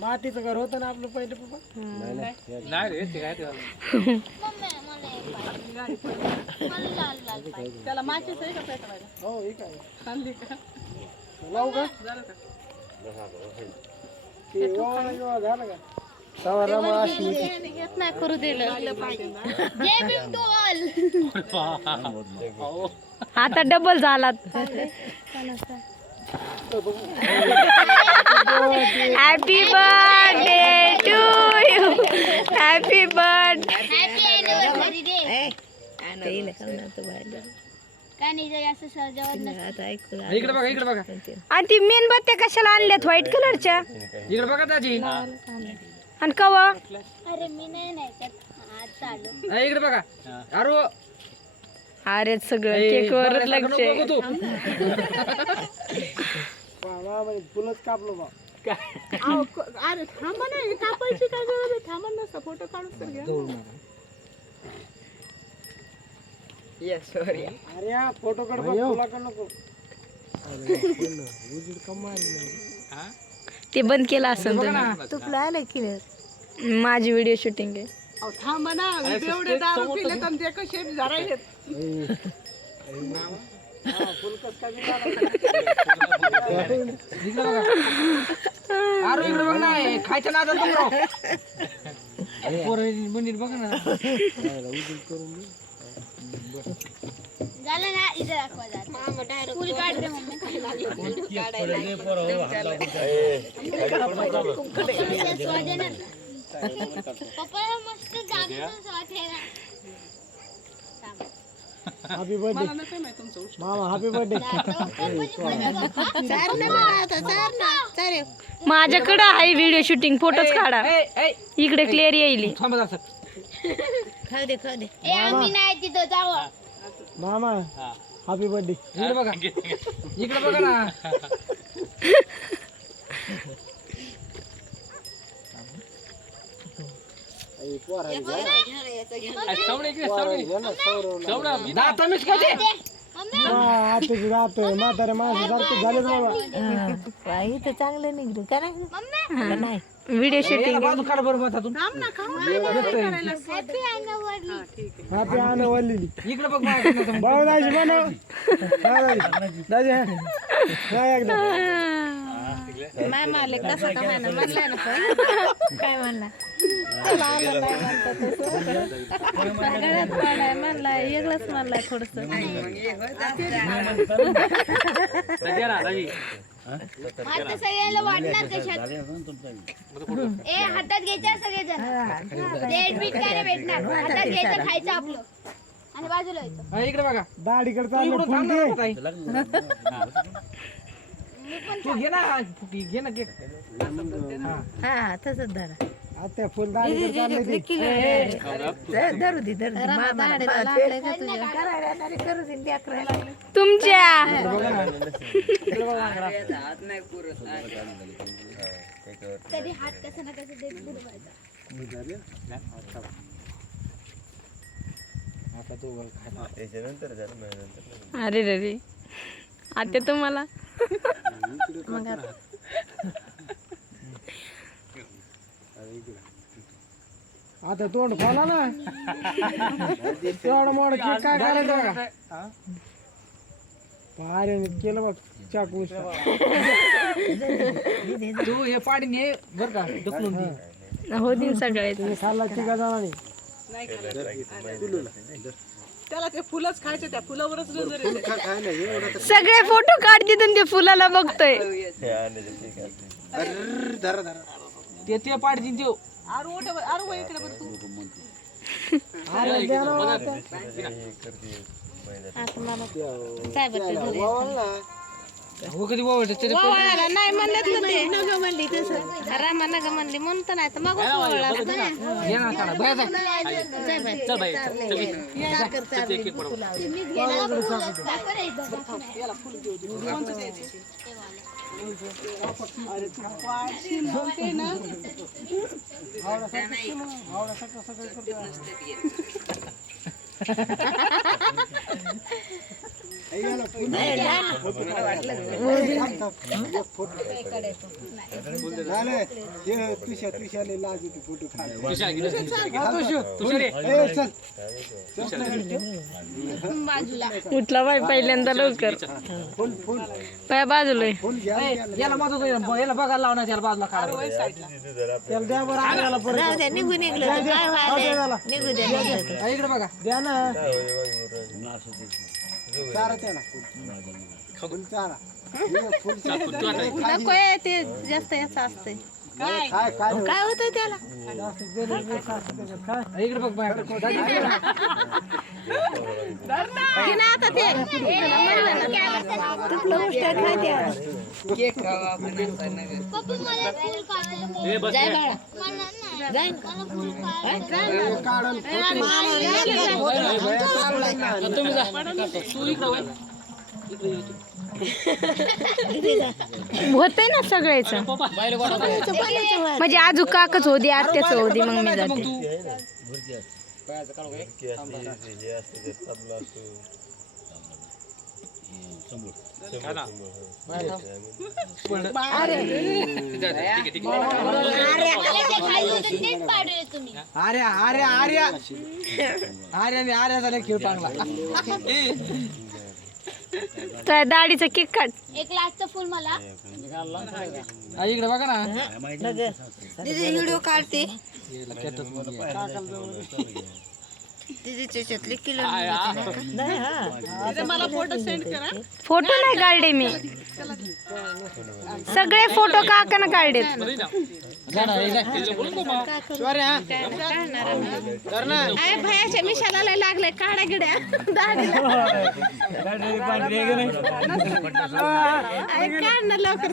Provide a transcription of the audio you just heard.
मातीचं घर होतं ना आपलं पहिले पप्पा. नाही रे ते काय त्याला मातीच आहे का पेटवायला? हो हे काय आणली का? लावू का झालं का? ते वावा झालं का तवा रमा अशी घेत नाही करू दिलं आता डबल झालात. Happy birthday to you. Happy birthday. Happy anniversary day. काय नाही जर असं सजावट नसते. इकडे बघा इकडे बघा आणि ती मेणबत्त्या कशाला आणल्यात व्हाईट कलरच्या? इकडे बघा दाजी आणि कवा? अरे मी नाही त्यात हात चालू. इकडे बघा अरे अरे सगळं केक वर लक्ष. फुलच कापलो बा. अरे थांबा नाही कापायची काय गरज आहे? थांबा नसतं फोटो काढून तर घ्या. अरे हा फोटो काढ बा, फुलाकडे नको. उजीड कमाल ते बंद केलं असेल तुला आलं की माझी व्हिडिओ शूटिंग आहे. अहो थांबा ना एवढे दारू पिले तर ते कसे जरायले. फुलकच काय अरे इकडे बघ ना खायच्या नादात मंदिर बघा ना झालं ना इथे दाखवा फुल काढ रे मम्मी. पप्पा मस्त जादूचा स्वाद आहे ना. हॅपी बर्थडे मला नाही माहिती तुमचं उष्ट. मामा. Happy birthday. माझ्याकडं आहे व्हिडिओ शूटिंग. फोटोच काढा. इकडे क्लिअर येईल. थांबा जरा. ए आम्ही नाही तिथं जाऊ. मामा हॅपी बर्थडे. इकडे बघा इकडे बघा ना दाता मिस का ते आताची रात म्हातारे माणसं सारखे झाले बाबा. Video shooting. बाजू काढ बरं हातातून. थांब ना खाऊ. Happy anniversary. हॅपी आण वल्ली इकडे बघ माझ्या भाऊ दाजी बनव. दाजी हा एकदा काय म्हणला? म्हणला वेगळंच म्हणलाय थोडस. आता सगळ्याला वाटणार कशात? ए हातात घ्यायच्या सगळेजण. डेट बीट काय नाही भेटणार. हातात घ्यायचं खायचं आपलं आणि बाजूला व्हायचं. इकडे बघा दाढीकडे चाललं फुल घे. तू घे ना फुटी घे ना केक. हा तसंच धरा. आता फुल दाढीकडे चालले ते. तुमच्या तरी हात कसं ना कसं डेट बुडवायचा. अरे रे आता तुम्हाला आता तोंड खोला ना. तेवढं मोड केक काय करायचं बघा. अरे केलं बघ चाकू. तू हे पाडी ने बर का ढकलून दे. हो दिन सगळे खाल्ला की का जाणार नाही. नाही खायला. त्याला ते फुलच खायचे त्या फुलावरच नजर येते. सगळे फोटो काढते आणि ते फुलाला बघतोय. ते पाडी देऊ. अरे ओठ अरे वळ इकडे बरं तू. अरे द्या ना आता. हो कधी वावडते ते नाही म्हणत ते नग म्हणली तसं. रामा नग म्हणली म्हणतो नाही तर मग घे ना काढा बाहेर जा. चल बाई चल केक पडव. तुम्हीच गेला फुल दाखवा रे इथं. याला फुल देऊ दे. कोणतं द्यायचं? अरे तू पाचशे नव्हते ना. तुषारले लाज होती फोटो काढ. तुषार गेलं. तुषार ये. बाजूला उठला बाई पहिल्यांदा लवकर फुल फुल पाय बाजूला आहे. फुल घ्या याला मदत होईल. याला बघायला लावणार याला बाजूला काढा. वय साईडला त्याला द्या बरं आग्र्याला परत जाऊ द्या, निघू निघलं तर काय व्हायलंय? निघू द्या. इकडे बघा. द्या ना चारा त्याला फुल चारा फुल नको आहे ते जास्त याचं असतंय. काय काय काय होतंय त्याला? इकडे बघ बाहेर. घे ना आता ते तुला गोष्ट काय त्या पप्पा मला फुल काढायला ए बस. मला नाही. मला फुल काढायला तुम्ही जा. तू इकडे वळ. होतंय ना सगळ्याच बायला गोडा कर. म्हणजे आजू काकच होती आत्याच होती मग मी जाते. तू पायाचं काढू काय? तेच पाडले तुम्ही. आर्या आर्या आर्या आर्याने आर्या झाला खेळ चांगला. तर दाढीचा केक काढ. एक लाखचं फुल मला इकडे बघा ना. व्हिडिओ काढते मला फोटो सेंड करा. फोटो नाही काढले मी सगळे फोटो काकानं काढलेत. भयाच्या मिशाला लागले काढा गिड्या दाढीला. काढ ना लवकर.